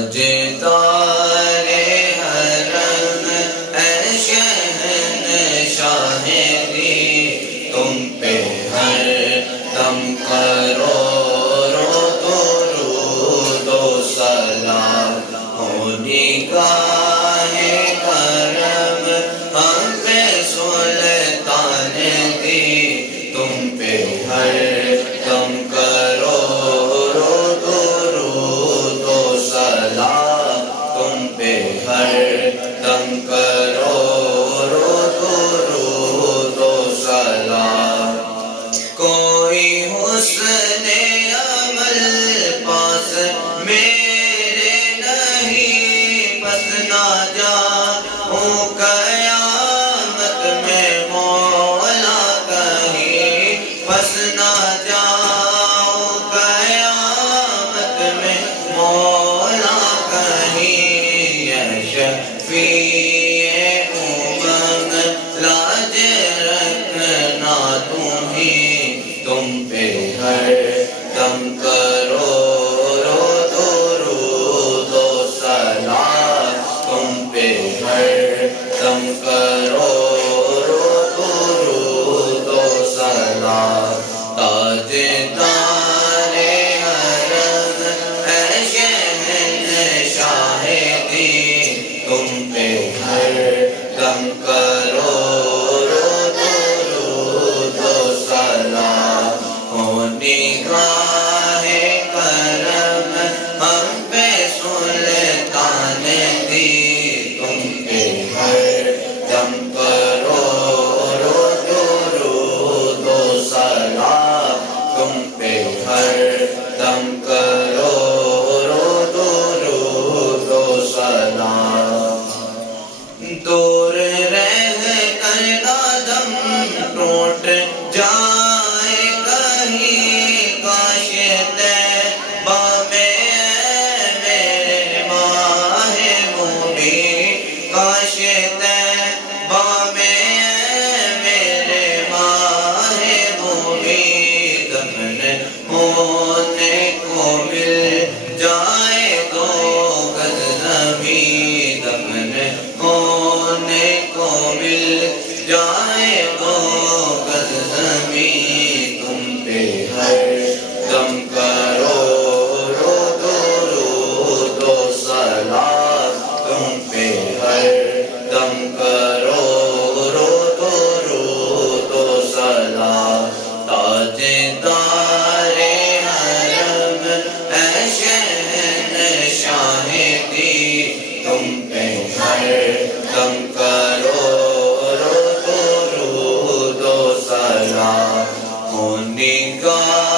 تاجدار حرم اے شہنشاہ دی، تم پہ ہر دم کروڑوں درود و سلام ہو نگاہ کرم ہم پہ سلطان دی، تم پہ ہر دم کروڑوں درود و سلام، تم پہ ہر دم کروڑوں درود و سلام۔ کوئی حسن عمل پاس میرے نہیں، پس نہ جاؤں قیامت میں مولا کہیں، پس نہ جاؤں قیامت میں مولا کہیں، یا شفیع امم لاج رکھنا تمہیں، تم پہ ہر دم کروڑوں درود و سلام، تم پہ ہر دم کروڑوں درود و سلام۔ تاجدار حرم اے شہنشاہ دی، تم پہ ہر دم کروڑوں درود و سلام ہو نگاہ کرم ہم پہ سلطان دی، تم پہ ہر دم کروڑوں درود و سلام، تم پہ ہر دم کروڑوں درود و سلام۔ دور رہ کر قدم ٹوٹ جائے کہیں، کاش طیبہ میں میرے ماہ مبین، کاش طیبہ میں میرے ماہ مبین، دفن ہونے کو مل جائے دو گز زمین، دفن ہونے کو مل جائے دو گز زمین، تم پہ ہر دم کروڑوں درود و سلام، تم پہ ہر دم کروڑوں درود و سلام۔ تاجدار حرم اے شہنشاہ دی، تم پہ ہر دم کروڑوں درود و سلام ہو نگاہ